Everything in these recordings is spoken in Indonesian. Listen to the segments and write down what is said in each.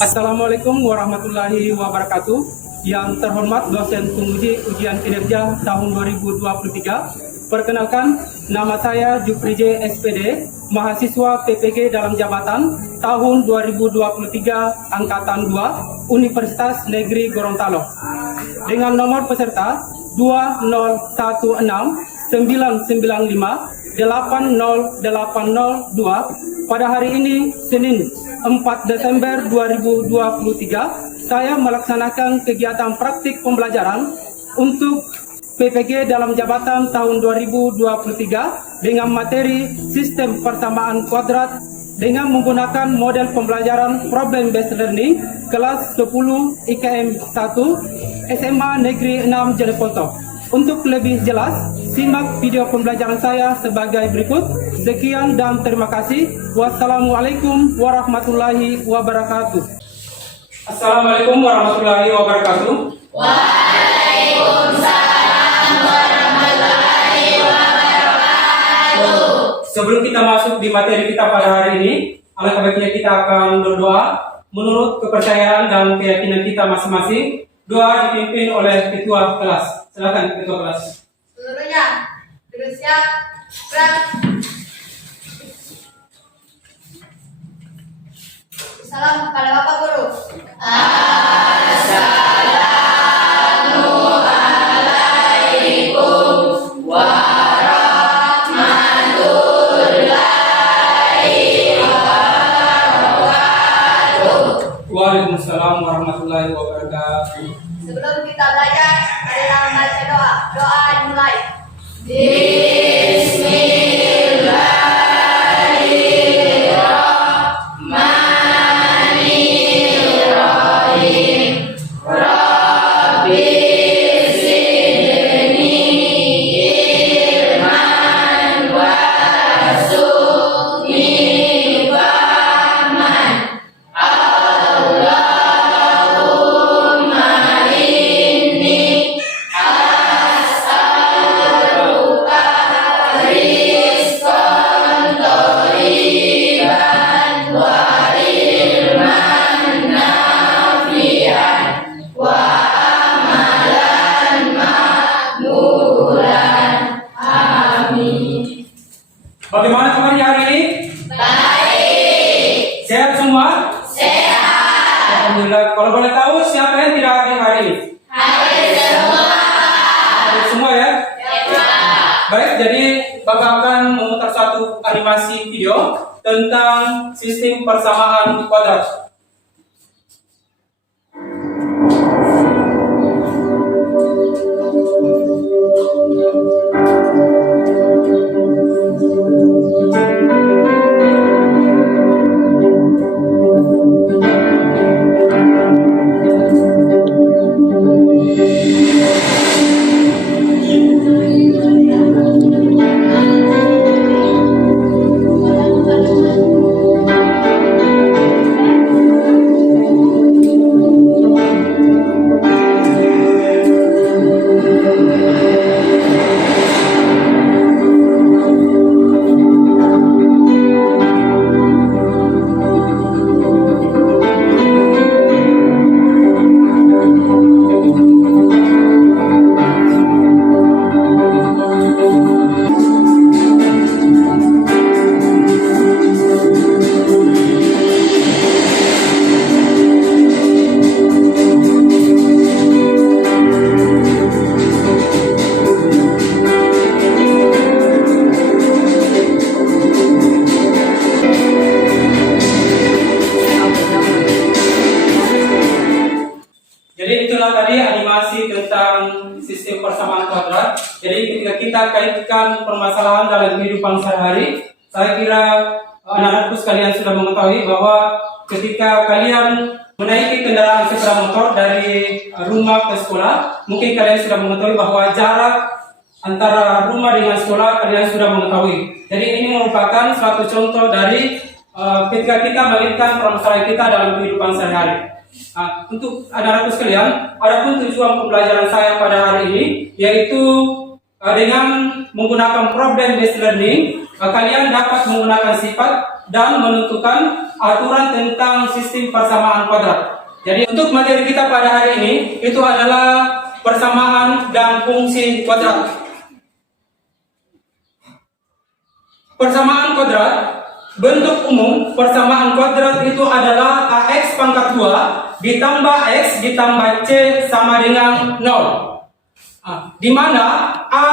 Assalamualaikum warahmatullahi wabarakatuh. Yang terhormat dosen penguji ujian kinerja tahun 2023. Perkenalkan, nama saya Juprije SPD, mahasiswa PPG dalam jabatan tahun 2023 angkatan 2 Universitas Negeri Gorontalo. Dengan nomor peserta 2016 995 80802. Pada hari ini, Senin 4 Desember 2023, saya melaksanakan kegiatan praktik pembelajaran untuk PPG dalam jabatan tahun 2023 dengan materi Sistem Persamaan Kuadrat dengan menggunakan model pembelajaran Problem Based Learning kelas 10 IKM 1 SMA Negeri 6 Jeneponto. Untuk lebih jelas, simak video pembelajaran saya sebagai berikut. Sekian dan terima kasih. Wassalamualaikum warahmatullahi wabarakatuh. Assalamualaikum warahmatullahi wabarakatuh. Waalaikumsalam warahmatullahi wabarakatuh. Sebelum kita masuk di materi kita pada hari ini, alangkah baiknya kita akan berdoa menurut kepercayaan dan keyakinan kita masing-masing. Doa dipimpin oleh ketua kelas. Silakan ketua kelas. Seluruhnya duduk siap. Gerak. Salam kepada Bapak Guru. Assalamualaikum warahmatullahi wabarakatuh. Waalaikumsalam warahmatullahi wabarakatuh. Sebelum kita belajar, marilah membaca doa. Doa dimulai. Bismillahirrahmanirrahim. Rabbi zidni ilman warzuqni fahman. Allahumma inni as'aluka rizqan thayyiban wa ilman nafi'an wa amalan makbulan. Amin. Bagaimana kabarnya hari ini? Baik. Sehat semua? Sehat. Alhamdulillah. Kalau boleh tahu siapa yang tidak hadir hari ini? Hadir semua. Hadir semua ya? Ya. Baik, jadi Bapak akan memutar satu animasi video tentang sistem persamaan kuadrat. Sistem persamaan kuadrat. Jadi ketika kita kaitkan permasalahan dalam kehidupan sehari-hari, saya kira anak-anakku sekalian sudah mengetahui bahwa ketika kalian Menaiki kendaraan sepeda motor dari rumah ke sekolah, mungkin kalian sudah mengetahui bahwa jarak antara rumah dengan sekolah kalian sudah mengetahui. Jadi ini merupakan suatu contoh dari ketika kita menginginkan permasalahan kita dalam kehidupan sehari-hari. Untuk anak-anakku sekalian, adapun tujuan pembelajaran saya pada hari ini yaitu dengan menggunakan problem-based learning, kalian dapat menggunakan sifat dan menentukan aturan tentang sistem persamaan kuadrat. Jadi untuk materi kita pada hari ini itu adalah persamaan dan fungsi kuadrat. Persamaan kuadrat, bentuk umum persamaan kuadrat itu adalah AX pangkat 2 ditambah X ditambah C sama dengan 0. Di mana A,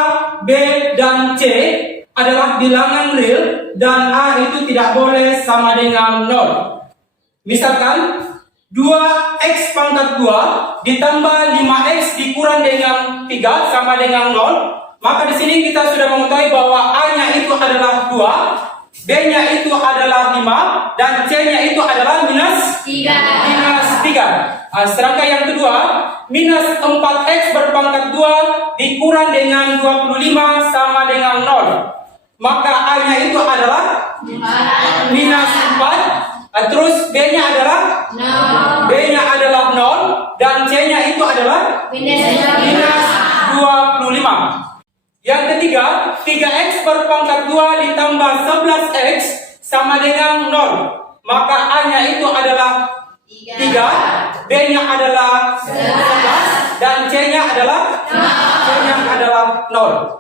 B, dan C adalah bilangan real dan A itu tidak boleh sama dengan 0. Misalkan 2X pangkat 2 ditambah 5X dikurang dengan 3 sama dengan 0. Maka di sini kita sudah mengetahui bahwa A-nya itu adalah 2, B-nya itu adalah 5, dan C-nya itu adalah minus 3. Sedangkan yang kedua, minus 4X berpangkat 2 dikurang dengan 25 sama dengan 0. Maka A-nya itu adalah minus 4, terus B-nya adalah 0, dan C-nya itu adalah minus 25. Yang ketiga, 3X berpangkat 2 ditambah 11X sama dengan 0. Maka A-nya itu adalah 3, B-nya adalah 11, dan C-nya adalah 0.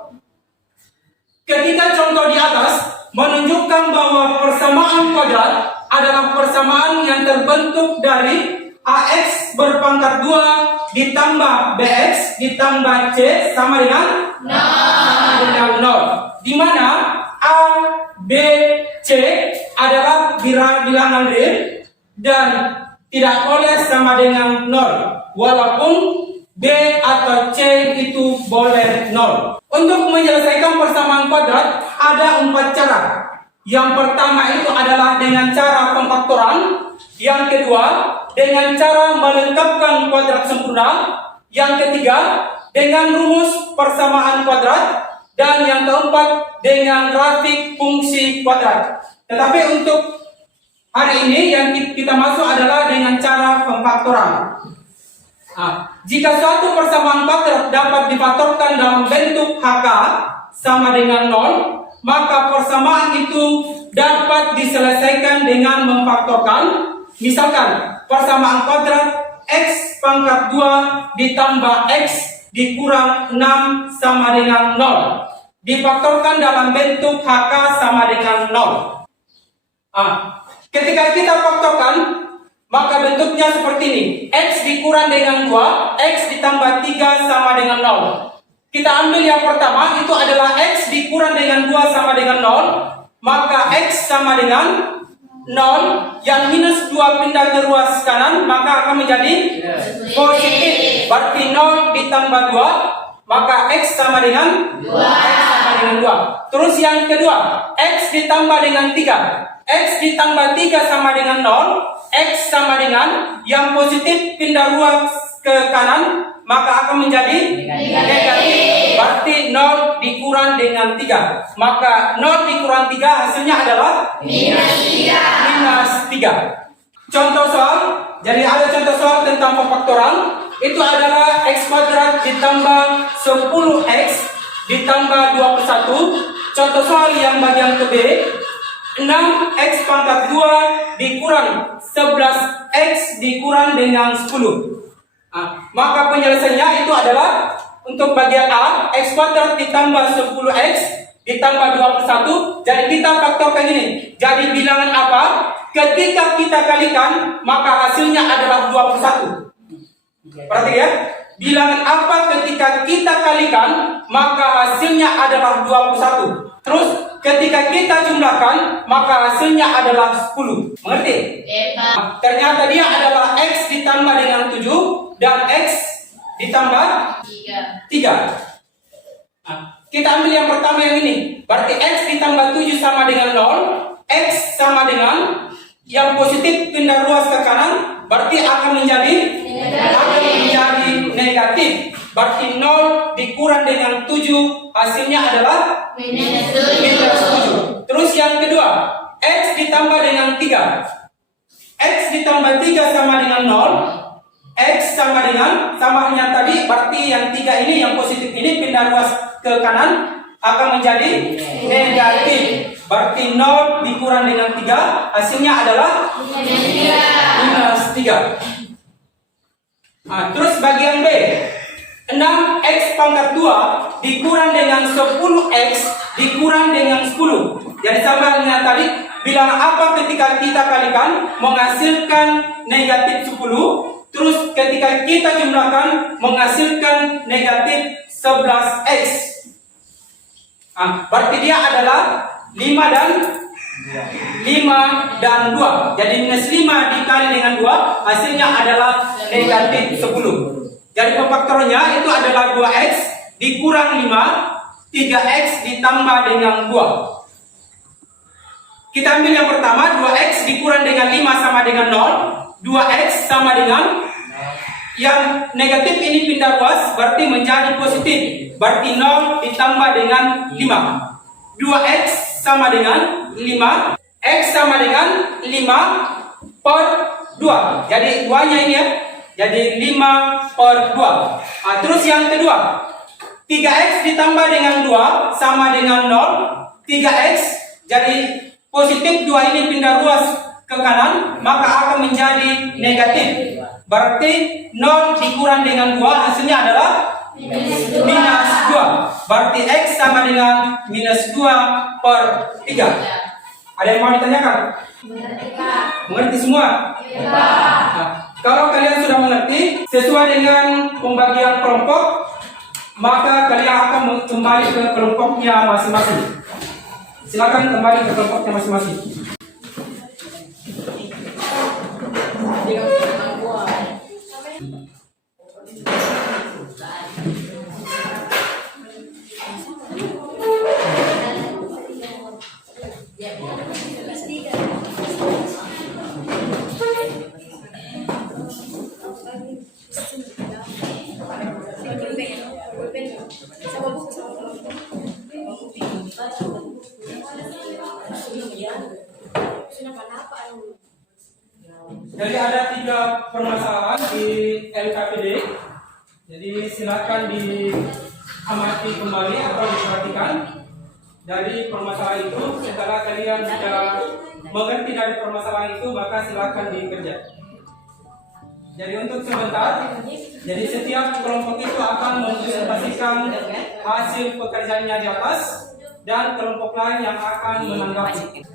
Ketika contoh di atas menunjukkan bahwa persamaan kuadrat adalah persamaan yang terbentuk dari AX berpangkat 2 ditambah BX ditambah C sama dengan 0. Di mana A, B, C adalah bilangan real dan tidak boleh sama dengan 0. Walaupun B atau C itu boleh 0. Untuk menyelesaikan persamaan kuadrat ada 4 cara. Yang pertama itu adalah dengan cara pemfaktoran. Yang kedua dengan cara melengkapkan kuadrat sempurna. Yang ketiga dengan rumus persamaan kuadrat. Dan yang keempat dengan grafik fungsi kuadrat. Tetapi untuk hari ini yang kita masuk adalah dengan cara pemfaktoran. Jika suatu persamaan kuadrat dapat difaktorkan dalam bentuk HK sama dengan 0, maka persamaan itu dapat diselesaikan dengan memfaktorkan. Misalkan persamaan kuadrat X pangkat 2 ditambah X dikurang 6 sama dengan 0. Difaktorkan dalam bentuk HK sama dengan 0. Ketika kita faktorkan, maka bentuknya seperti ini. X dikurang dengan 2, X ditambah 3 sama dengan 0. Kita ambil yang pertama, itu adalah X dikurang dengan 2 sama dengan 0. Maka X sama dengan 0. Yang minus 2 pindah ke ruas kanan, maka akan menjadi positif. Berarti 0 ditambah 2, maka X sama dengan 2. Terus yang kedua, X ditambah dengan 3. X ditambah 3 sama dengan 0. X sama dengan yang positif pindah ruas ke kanan, maka akan menjadi negatif. Berarti 0 dikurang dengan 3. Maka 0 dikurang 3 hasilnya adalah minus 3. Contoh soal, jadi ada contoh soal tentang pemfaktoran. Itu adalah X kuadrat ditambah 10X ditambah 21. Contoh soal yang bagian ke B, 6X pangkat 2 dikurang 11X dikurang dengan 10. Maka penyelesaiannya itu adalah untuk bagian A, X kuadrat ditambah 10X ditambah 21. Jadi kita faktorkan ini. Jadi bilangan apa? Ketika kita kalikan, maka hasilnya adalah 21. Perhatikan ya. Bilangan apa ketika kita kalikan, maka hasilnya adalah 21. Terus ketika kita jumlahkan, maka hasilnya adalah 10. Mengerti? Ternyata dia adalah X ditambah dengan 7 dan X ditambah 3. Kita ambil yang pertama yang ini. Berarti X ditambah 7 sama dengan 0. X sama dengan yang positif pindah ruas ke kanan, berarti akan menjadi negatif. Berarti 0 dikurang dengan 7, hasilnya adalah minus 7. Terus yang kedua, X ditambah dengan 3. X ditambah 3 sama dengan 0. X sama dengan, samanya tadi, berarti yang 3 ini, yang positif ini pindah ruas ke kanan, akan menjadi negatif. Berarti 0 dikurang dengan 3, hasilnya adalah minus 3. Nah, terus bagian B, 6x pangkat 2 dikurang dengan 10x dikurang dengan 10. Jadi sama dengan tadi, bilang apa ketika kita kalikan menghasilkan negatif 10. Terus ketika kita jumlahkan menghasilkan negatif 11x. Berarti dia adalah 5 dan 2. Jadi minus 5 dikali dengan 2, hasilnya adalah negatif 10. Jadi pemfaktornya itu adalah 2x dikurang 5, 3x ditambah dengan 2. Kita ambil yang pertama, 2x dikurang dengan 5 sama dengan 0. 2x sama dengan, yang negatif ini pindah ruas, berarti menjadi positif. Berarti 0 ditambah dengan 5. 2x sama dengan 5. X sama dengan 5 per 2. Jadi 2-nya ini ya. Jadi 5 per 2. Terus yang kedua, 3x ditambah dengan 2 sama dengan 0. 3x, jadi positif 2 ini pindah ruas ke kanan, maka akan menjadi negatif. Berarti 0 dikurang dengan 2, hasilnya adalah minus 2. Berarti x sama dengan minus 2 per 3. Ada yang mau ditanyakan? Mengerti semua? Kalau kalian sudah mengerti, sesuai dengan pembagian kelompok, maka kalian akan kembali ke kelompoknya masing-masing. Silakan kembali ke kelompoknya masing-masing. Jadi ada 3 permasalahan di LKPD. Jadi silakan diamati kembali atau diperhatikan. Dari permasalahan itu, setelah kalian sudah mengerti dari permasalahan itu, maka silakan dikerja. Jadi untuk sebentar, jadi setiap kelompok itu akan mempresentasikan hasil pekerjaannya di atas, dan kelompok lain yang akan menanggapi.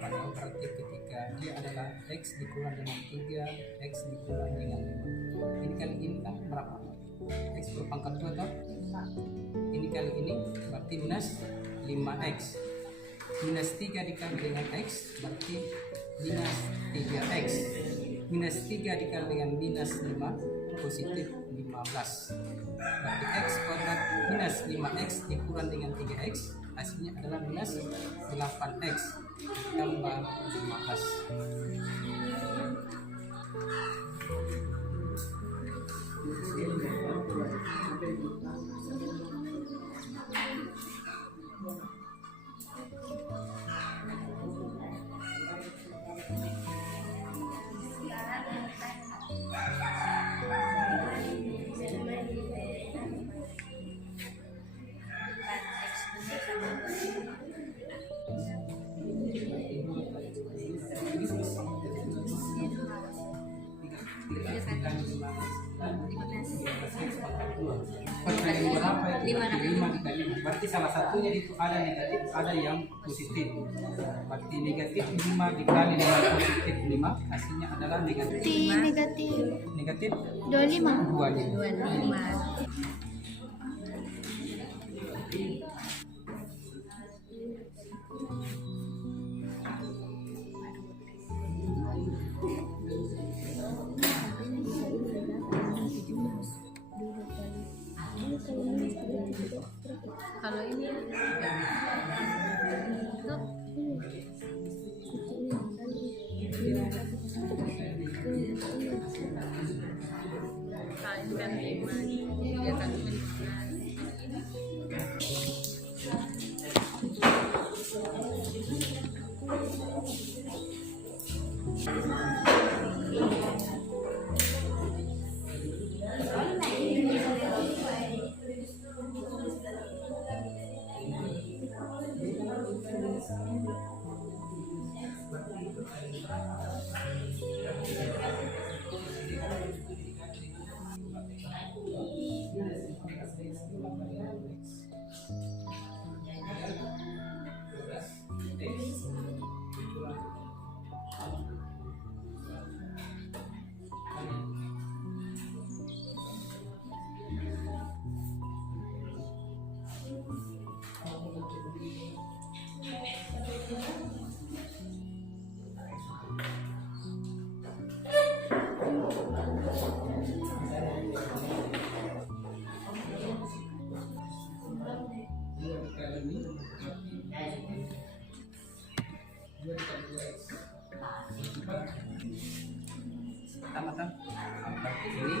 pada berarti ketika dia adalah X dikurang dengan 3, X dikurang dengan 5. Ini kali ini kan berapa? X berpangkat 2 atau? Ini kali ini berarti minus 5X. Minus 3 dikali dengan X berarti minus 3X. Minus 3 dikali dengan minus 5 positif 15. Berarti X kuadrat minus 5X dikurang dengan 3X hasilnya adalah minus 8X tambah 15. Berarti salah satunya itu ada negatif, ada yang positif. Berarti negatif 5 dikali dengan positif 5 hasilnya adalah negatif. Negatif 25. Kalau ini Tambahkan berarti ini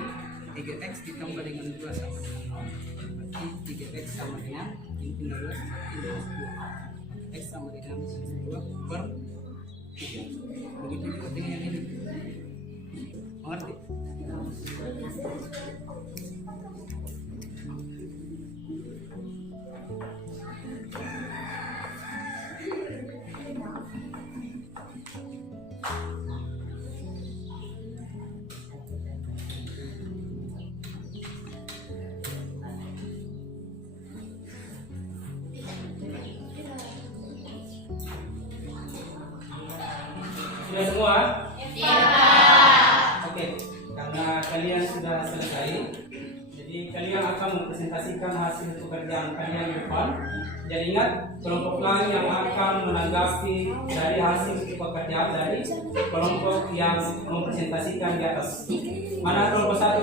3x ditambah dengan 2 sama dengan 0. Berarti 3x sama dengan ini 12 berarti minus 2. X sama dengan 2 per 3. Begitu juga dengan yang ini. Mengerti? Sudah semua? Ya. Oke, karena kalian sudah selesai, jadi kalian akan mempresentasikan hasil pekerjaan kalian di depan. Jadi ingat, kelompok lain yang akan menanggapi dari hasil pekerjaan dari kelompok yang mempresentasikan di atas. Mana kelompok satu?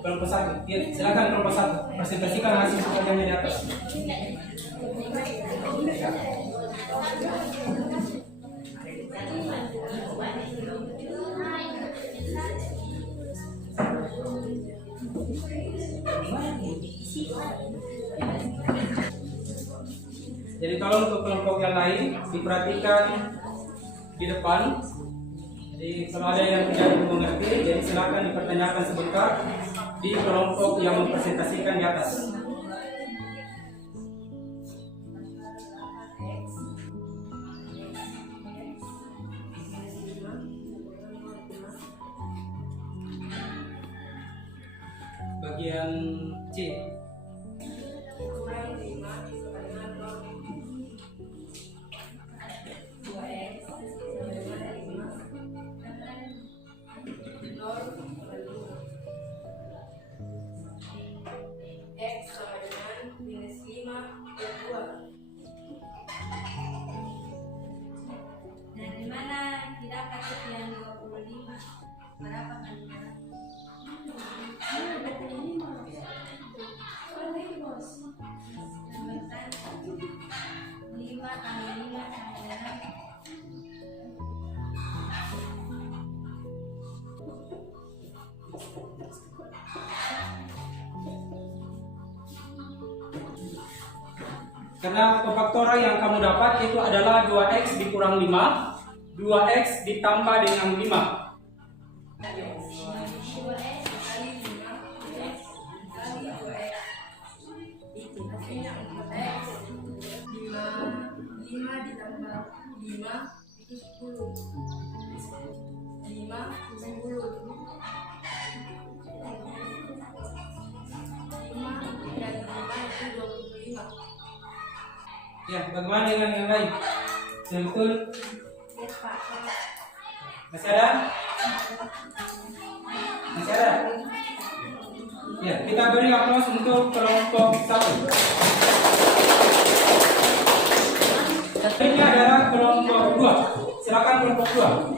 Kelompok satu. Ya, silakan kelompok satu. Presentasikan hasil pekerjaannya di atas. Jadi kalau untuk kelompok yang lain diperhatikan di depan. Jadi kalau ada yang tidak mengerti, jadi silakan dipertanyakan sebentar di kelompok yang mempresentasikan di atas. Bagian C. kita kasih yang 25. Berapa kalinya? Lima kali 5 sama dengan Karena faktorial yang kamu dapat itu adalah 2x dikurang 5, 2x ditambah dengan 5. 2x kali 5 x kali 2x hasilnya 4x 5 ditambah 5 itu 10 5 10 5 dan 5 itu 25. Ya, bagaimana dengan yang lain? Betul? Yes, Pak. Masih ada? Masih ada? Ya, kita beri aplaus untuk kelompok 1. Ini adalah kelompok 2. Silakan kelompok 2.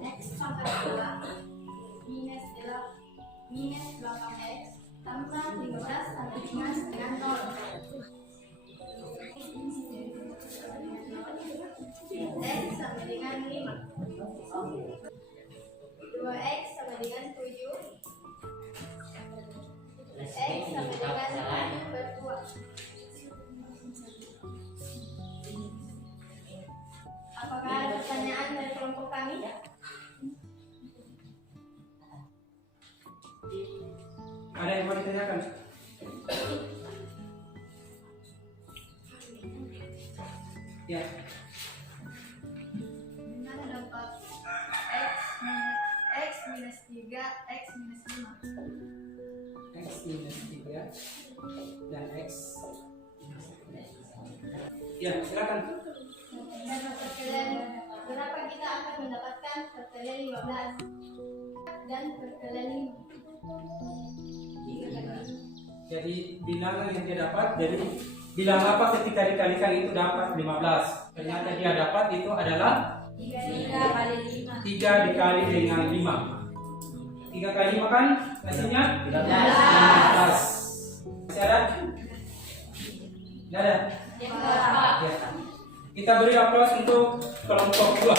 X pangkat 2 minus 8x tambah 15 sampai dengan 0. X sama dengan 5. 2x sama dengan 7. X sama dengan 7 per 2. Apakah ada pertanyaan dari kelompok kami? Ada yang mau ditanyakan? Ya. Dengan dapat x minus 3, x minus 5. X minus 3 dan X. Ya, silakan. Dan perkalian berapa kita akan mendapatkan perkalian 15 dan perkalian 5. Jadi bilangan yang dia dapat, jadi bilang apa ketika dikalikan itu dapat 15. Ternyata dia dapat itu adalah 3 kali 5. 3 dikali dengan 5. 3 kali 5 kan hasilnya 15. Masih ada? Tidak ada? Ya. Kita beri aplaus untuk kelompok 2.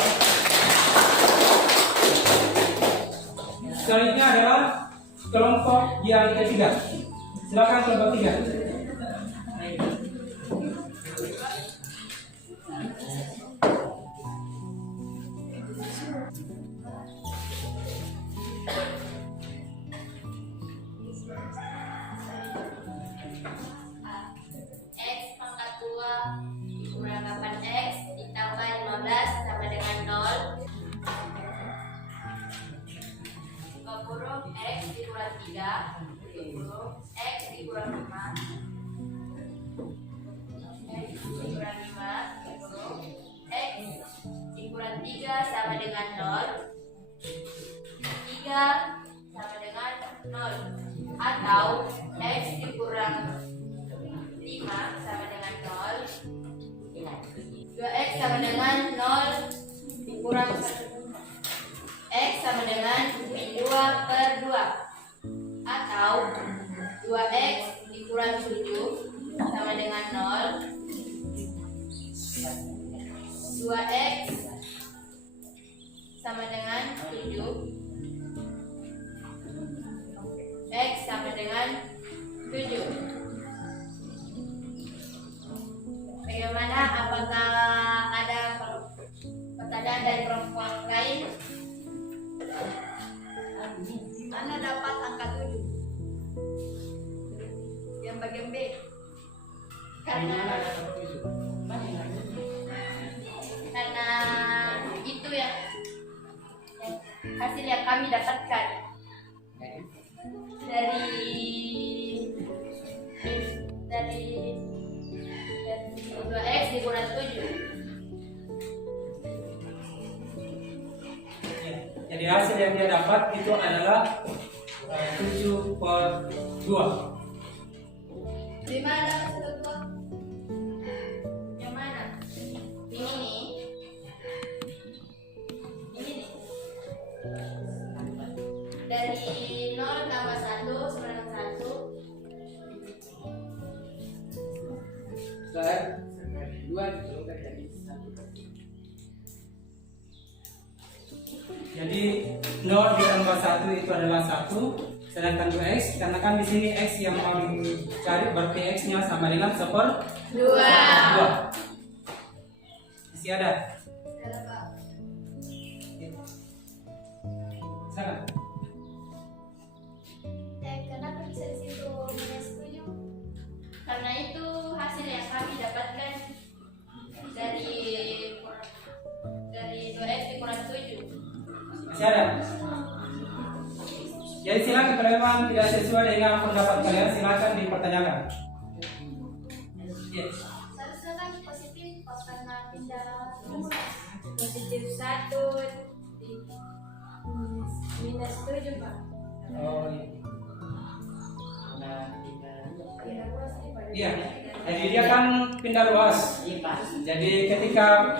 Selanjutnya adalah kelompok yang ketiga. Silakan kelompok 3. X pangkat 2 dikurang 8x ditambah 15 sama dengan 0. 50 x dikurang 3, 20 x dikurang 5, x dikurang 5, 20 x dikurang 3 sama dengan 0, 3 sama dengan 0, atau x dikurang 5 sama dengan 0, 2x sama dengan 0 dikurang 1, x sama dengan 2 per 2, atau 2x dikurang 7 sama dengan 0, 2x sama dengan 7, x sama dengan 7. Bagaimana? Apakah ada pertanyaan dari kelompok lain? Mana dapat angka 7? Yang bagian B. Karena itu ya hasil yang kami dapatkan dari 2x dikurang 7. Jadi hasil yang dia dapat itu adalah 7 1/2. Di mana 1/2? Yang mana? Ini nih. Ini nih. Dari 0 tambah 1 sama dengan 1. Jadi 0 ditambah 1 itu adalah 1, sedangkan 2x karena kan di sini x yang mau dicari berarti x-nya sama dengan 1/2. 2. Masih ada? Silakan. Kenapa bisa di situ minus 7? Karena itu hasil yang kami dapatkan dari 2x dikurang 7. Masih ada? Jadi silakan kalau memang tidak sesuai dengan pendapat kalian silakan dipertanyakan. Yes. Seharusnya kan positif pas karena pindah positif 1 minus 7 Pak. Oh iya. Iya. Jadi dia kan pindah ruas. Jadi ketika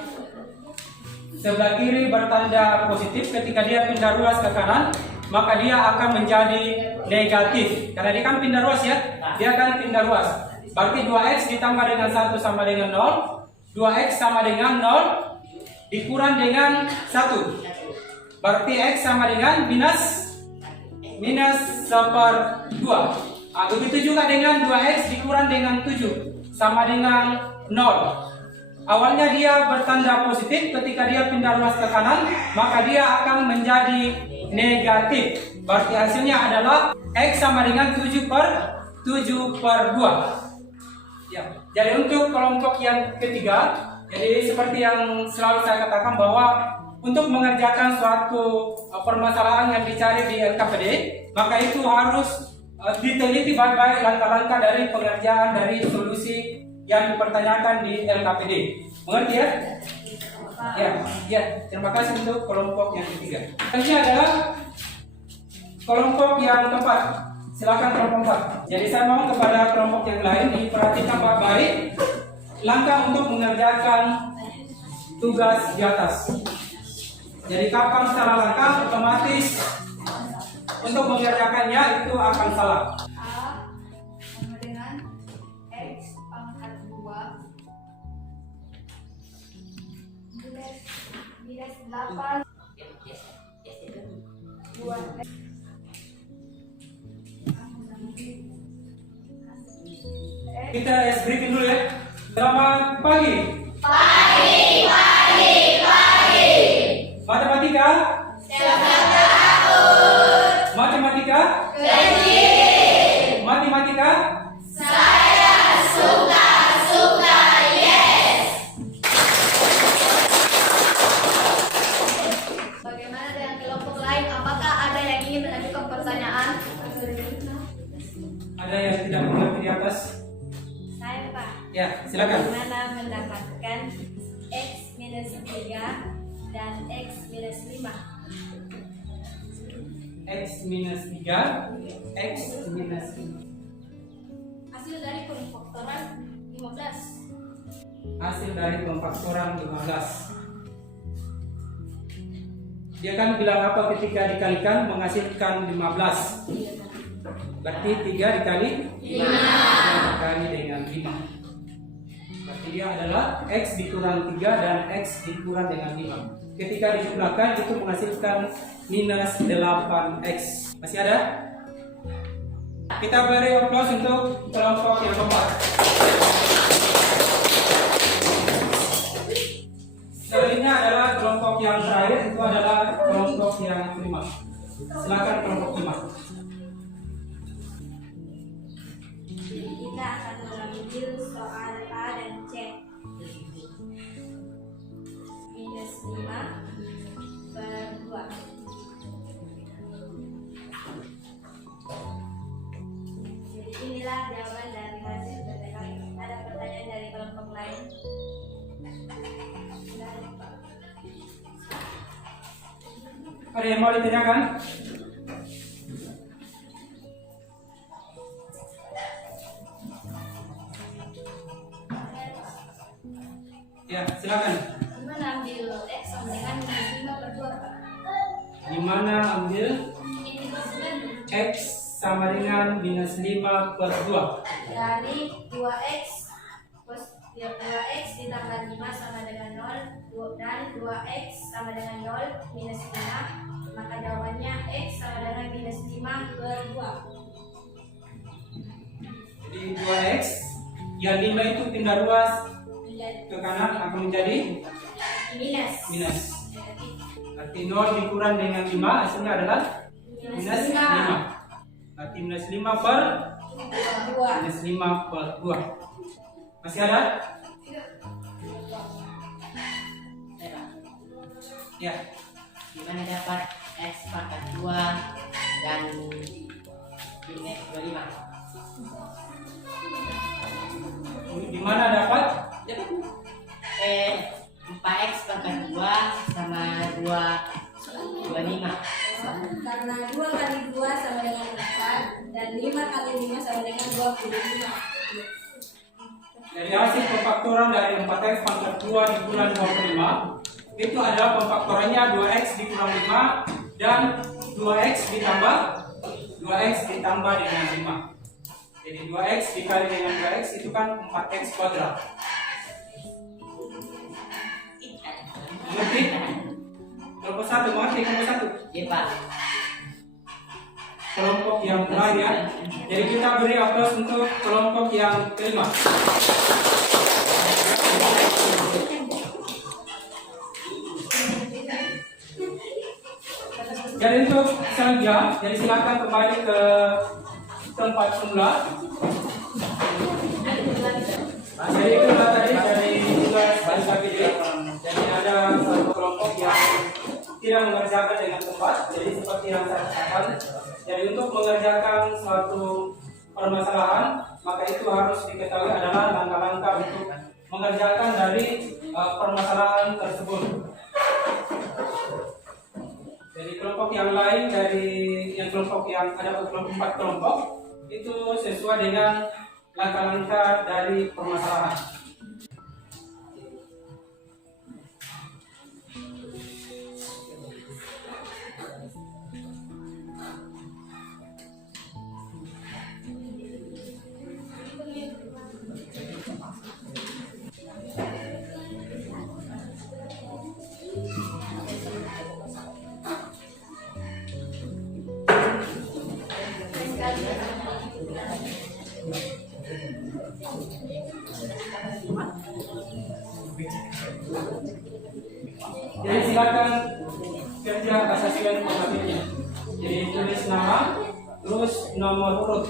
sebelah kiri bertanda positif, ketika dia pindah ruas ke kanan, maka dia akan menjadi negatif. Karena dia kan pindah ruas ya, dia akan pindah ruas. Berarti 2x ditambah dengan 1 sama dengan 0, 2x sama dengan 0 dikurang dengan 1. Berarti x sama dengan minus 1/2. Begitu juga dengan 2x dikurang dengan 7 sama dengan 0. Awalnya dia bertanda positif, ketika dia pindah ruas ke kanan, maka dia akan menjadi negatif. Berarti hasilnya adalah x sama dengan 7/2. Ya. Jadi untuk kelompok yang ketiga, jadi seperti yang selalu saya katakan bahwa untuk mengerjakan suatu permasalahan yang dicari di LKPD, maka itu harus diteliti baik-baik langkah-langkah dari pengerjaan dari solusi yang dipertanyakan di LKPD. Mengerti ya? Ya. Terima kasih untuk kelompok yang ketiga. Ini adalah kelompok yang keempat. Silakan kelompok 4. Jadi saya mau kepada kelompok yang lain diperhatikan baik-baik langkah untuk mengerjakan tugas di atas. Jadi kapan salah langkah otomatis untuk mengerjakannya itu akan salah. A sama dengan x pangkat 2 minus 8 2 Kita briefing dulu ya. Selamat pagi. Pagi. Matematika. Matematika. Matematika. Bagaimana dengan kelompok lain? Apakah ada yang ingin mengajukan pertanyaan? Ada yang tidak mengerti di atas? Saya Pak. Ya, silakan. Bagaimana mendapatkan x minus 3 dan x minus 5? X minus 3, X minus 5. Hasil dari pemfaktoran 15. Hasil dari pemfaktoran 15. Dia kan bilang apa ketika dikalikan menghasilkan 15. Berarti 3 dikali 5 dikali dengan 5. Berarti dia adalah X dikurang 3 dan X dikurang dengan 5. Ketika dijumlahkan itu menghasilkan minus 8x. Masih ada? Kita beri aplaus untuk kelompok yang keempat. Selanjutnya adalah kelompok yang terakhir, itu adalah kelompok yang kelima. Silakan kelompok kelima. Jadi kita akan mengambil soal A dan C. Minus 5/2. Jadi inilah jawaban dari hasil PTKI. Ada pertanyaan dari kelompok lain? Ada yang mau ditanyakan? silakan. Gimana ambil X sama dengan minus 5 per 2, Pak? Gimana ambil Ini maksudnya X sama dengan minus 5 per 2? dari 2X plus 2X ditambah 5 sama dengan 0 dan 2X sama dengan 0 minus 5, maka jawabannya X sama dengan minus 5 per 2. Jadi 2X yang 5 itu pindah ruas Menjadi ke kanan akan menjadi minus. minus. Berarti 0 dikurang dengan 5 hasilnya adalah minus 5. Berarti minus 5 per 2. minus 5 per 2. Masih ada? Ya. Gimana dapat X pangkat 2 dan min X 25? Di mana dapat? 4X pangkat 2 sama 25. Karena 2 kali 2 sama dengan 4 dan 5 kali 5 sama dengan 25. Dari hasil pemfaktoran dari 4X pangkat 2 dikurang 25 itu adalah pemfaktorannya 2X dikurang 5 dan 2X ditambah dengan 5. Jadi 2X dikali dengan 2X itu kan 4X kuadrat. Mengerti? Kelompok 1, mengerti kelompok 1? Iya Pak. Kelompok yang lain ya. Jadi kita beri aplaus untuk kelompok yang kelima. Jadi untuk selanjutnya, jadi silakan kembali ke tempat semula. Jadi itulah tadi dari tugas BKPD. Jadi ada satu kelompok yang tidak mengerjakan dengan tepat. Jadi seperti yang saya katakan, jadi untuk mengerjakan suatu permasalahan, maka itu harus diketahui adalah langkah-langkah untuk mengerjakan dari permasalahan tersebut. Jadi kelompok yang lain dari yang kelompok yang ada kelompok 4 kelompok itu sesuai dengan langkah-langkah dari permasalahan. Jadi silakan kerja asesmen pembagiannya. Jadi tulis nama, terus nomor urut.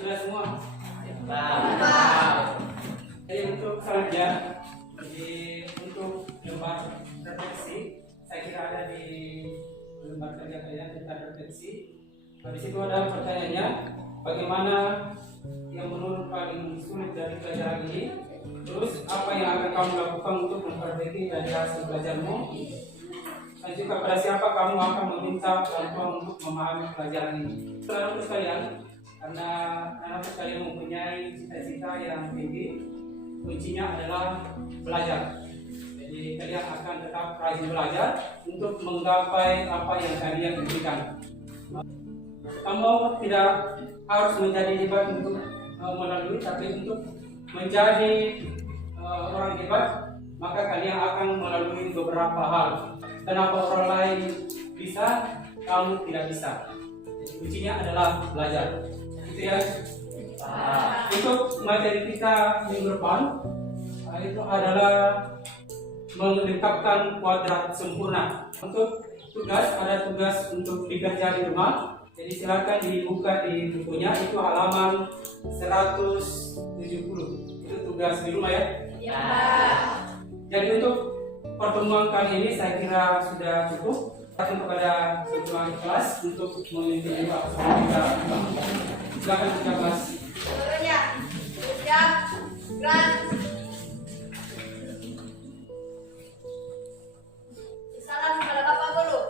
Sudah semua? Jadi untuk selanjutnya, jadi untuk lembar refleksi, saya kira ada di lembar kerja kalian tentang refleksi. Habis itu ada pertanyaannya, bagaimana yang menurut paling sulit dari pelajaran ini? Terus apa yang akan kamu lakukan untuk memperbaiki dari hasil belajarmu? Dan juga pada siapa kamu akan meminta bantuan untuk memahami pelajaran ini? Anak-anak sekalian, karena anak-anak sekalian mempunyai cita-cita yang tinggi, kuncinya adalah belajar. Jadi kalian akan tetap rajin belajar untuk menggapai apa yang kalian inginkan. Kamu tidak harus menjadi hebat untuk melalui, tapi untuk menjadi orang hebat, maka kalian akan melalui beberapa hal. Kenapa orang lain bisa, kamu tidak bisa. Jadi, kuncinya adalah belajar. Gitu ya. Untuk materi kita minggu depan itu adalah melengkapkan kuadrat sempurna. Untuk tugas, ada tugas untuk dikerja di rumah. Jadi silakan dibuka di bukunya, itu halaman 170. Itu tugas di rumah ya. Ya. Jadi untuk pertemuan kali ini saya kira sudah cukup. Kepada ketua kelas untuk memimpin Pak kita. Silakan kita kelas. Turunnya. Siap. Gerak. Salam kepada Bapak Guru.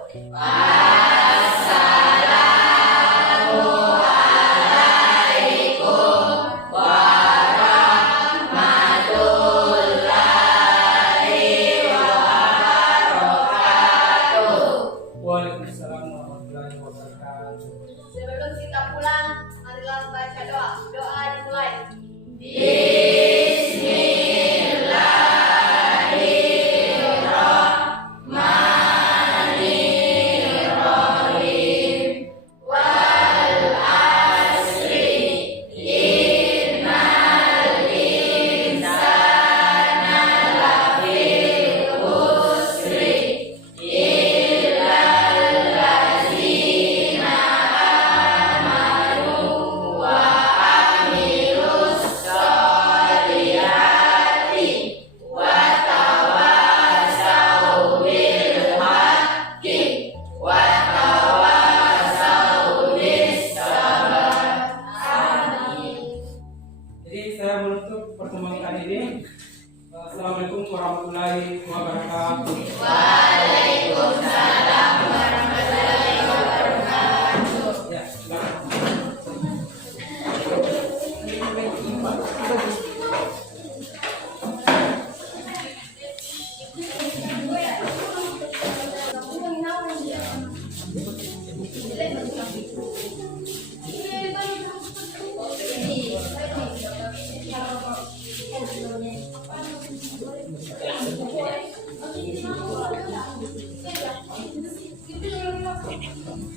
Waalaikumsalam warahmatullahi wabarakatuh. Sebelum kita pulang, marilah baca doa. Doa dimulai. Jadi saya menutup pertemuan kali ini. Assalamualaikum warahmatullahi wabarakatuh. Waalaikumsalam warahmatullahi wabarakatuh. Ya, silakan.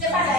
Cepat.